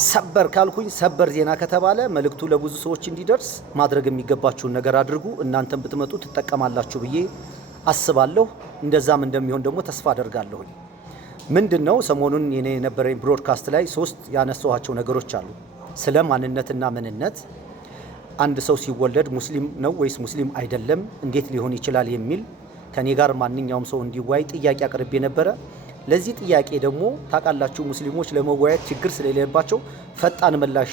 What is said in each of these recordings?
ሰበር ካልኩኝ ሰበር ዜና ከተባለ መልእክቱ ለብዙ ሰዎች እንዲደርስ ማድረግ የሚገባችሁን ነገር አድርጉ። እናንተም ብትመጡ ትጠቀማላችሁ ብዬ አስባለሁ። እንደዛም እንደሚሆን ደግሞ ተስፋ አደርጋለሁ። ምንድነው ሰሞኑን የኔ የነበረኝ ብሮድካስት ላይ 3 ያነሳኋቸው ነገሮች አሉ። ስለ ማንነትና ምንነት፣ አንድ ሰው ሲወለድ ሙስሊም ነው ወይስ ሙስሊም አይደለም፣ እንዴት ሊሆን ይችላል የሚል ከኔ ጋር ማንኛውም ሰው እንዲወያይ ጥያቄ አቅርቤ ነበረ። ለዚህ ጥያቄ ደግሞ ታውቃላችሁ ሙስሊሞች ለመወያየት ችግር ስለሌለባቸው ፈጣን ምላሽ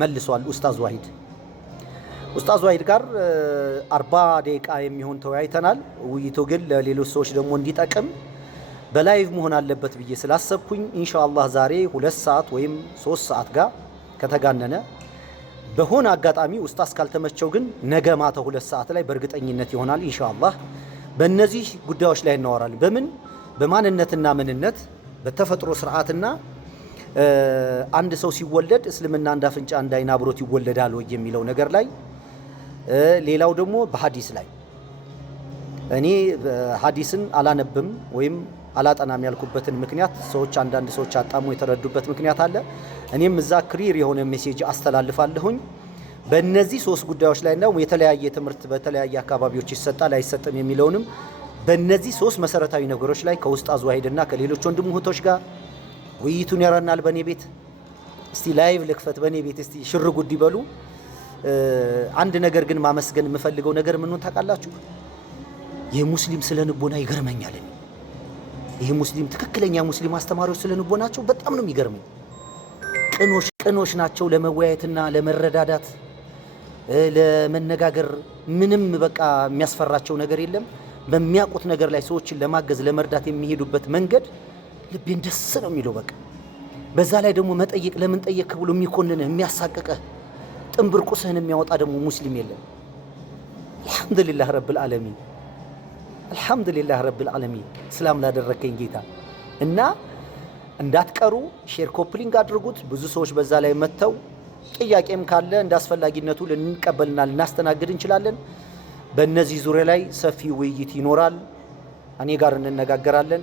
መልሷል ኡስታዝ ዋሂድ ጋር 40 ደቂቃ የሚሆን ተወያይተናል። ውይይቱ ግን ለሌሎች ሰዎች ደግሞ እንዲጠቅም በላይቭ መሆን አለበት ብዬ ስላሰብኩኝ ኢንሻአላህ ዛሬ 2 ሰዓት ወይም 3 ሰዓት ጋር ከተጋነነ በሆነ አጋጣሚ ኡስታዝ ካልተመቸው ግን ነገ ማታ 2 ሰዓት ላይ በእርግጠኝነት ይሆናል ኢንሻአላህ። በእነዚህ ጉዳዮች ላይ እናወራለን። በማንነትና ምንነት፣ በተፈጥሮ ስርዓትና አንድ ሰው ሲወለድ እስልምና እንዳፍንጫ እንዳይን አብሮት ይወለዳል ወይ የሚለው ነገር ላይ፣ ሌላው ደግሞ በሐዲስ ላይ እኔ ሐዲስን አላነብም ወይም አላጠናም ያልኩበትን ምክንያት አንዳንድ ሰዎች አጣሙ የተረዱበት ምክንያት አለ። እኔም እዛ ክሊር የሆነ ሜሴጅ አስተላልፋለሁኝ። በእነዚህ 3 ጉዳዮች ላይ ነው የተለያየ ትምህርት በተለያየ አካባቢዎች ይሰጣል አይሰጥም የሚለውንም በእነዚህ 3 መሰረታዊ ነገሮች ላይ ከኡስታዝ ዋሂድና ከሌሎች ወንድም እህቶች ጋር ውይይቱን ያረናል። በኔ ቤት እስቲ ላይቭ ልክፈት፣ በኔ ቤት እስቲ ሽር ጉድ ይበሉ። አንድ ነገር ግን ማመስገን የምፈልገው ነገር ምን ነው ታውቃላችሁ? የሙስሊም ስለ ንቦና ይገርመኛል። ይሄ ሙስሊም ትክክለኛ ሙስሊም አስተማሪዎች ስለ ንቦናቸው በጣም ነው የሚገርመኝ። ቅኖች ናቸው ለመወያየትና ለመረዳዳት ለመነጋገር ምንም በቃ የሚያስፈራቸው ነገር የለም። በሚያውቁት ነገር ላይ ሰዎችን ለማገዝ ለመርዳት የሚሄዱበት መንገድ ልቤን ደስ ነው የሚለው። በቃ በዛ ላይ ደግሞ መጠየቅ ለምን ጠየቅ ብሎ የሚኮንነ የሚያሳቀቀህ ጥንብር ቁስህን የሚያወጣ ደግሞ ሙስሊም የለም። አልহামዱሊላህ ረብል ዓለሚን አልহামዱሊላህ ረብል ዓለሚን እስላም ላደረከኝ ጌታ። እና እንዳትቀሩ ሼር ኮፕሊንግ አድርጉት። ብዙ ሰዎች በዛ ላይ መተው ጥያቄም ካለ እንዳስፈላጊነቱ ልንቀበልና ልናስተናግድ እንችላለን። በእነዚህ ዙሪያ ላይ ሰፊ ውይይት ይኖራል። እኔ ጋር እንነጋገራለን።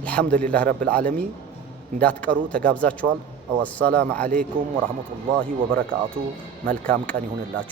አልহামዱሊላህ ረብል ዓለሚን እንዳትቀሩ ተጋብዛችኋል። ወሰላሙ አለይኩም ወራህመቱላሂ ወበረካቱ። መልካም ቀን ይሁንላችሁ።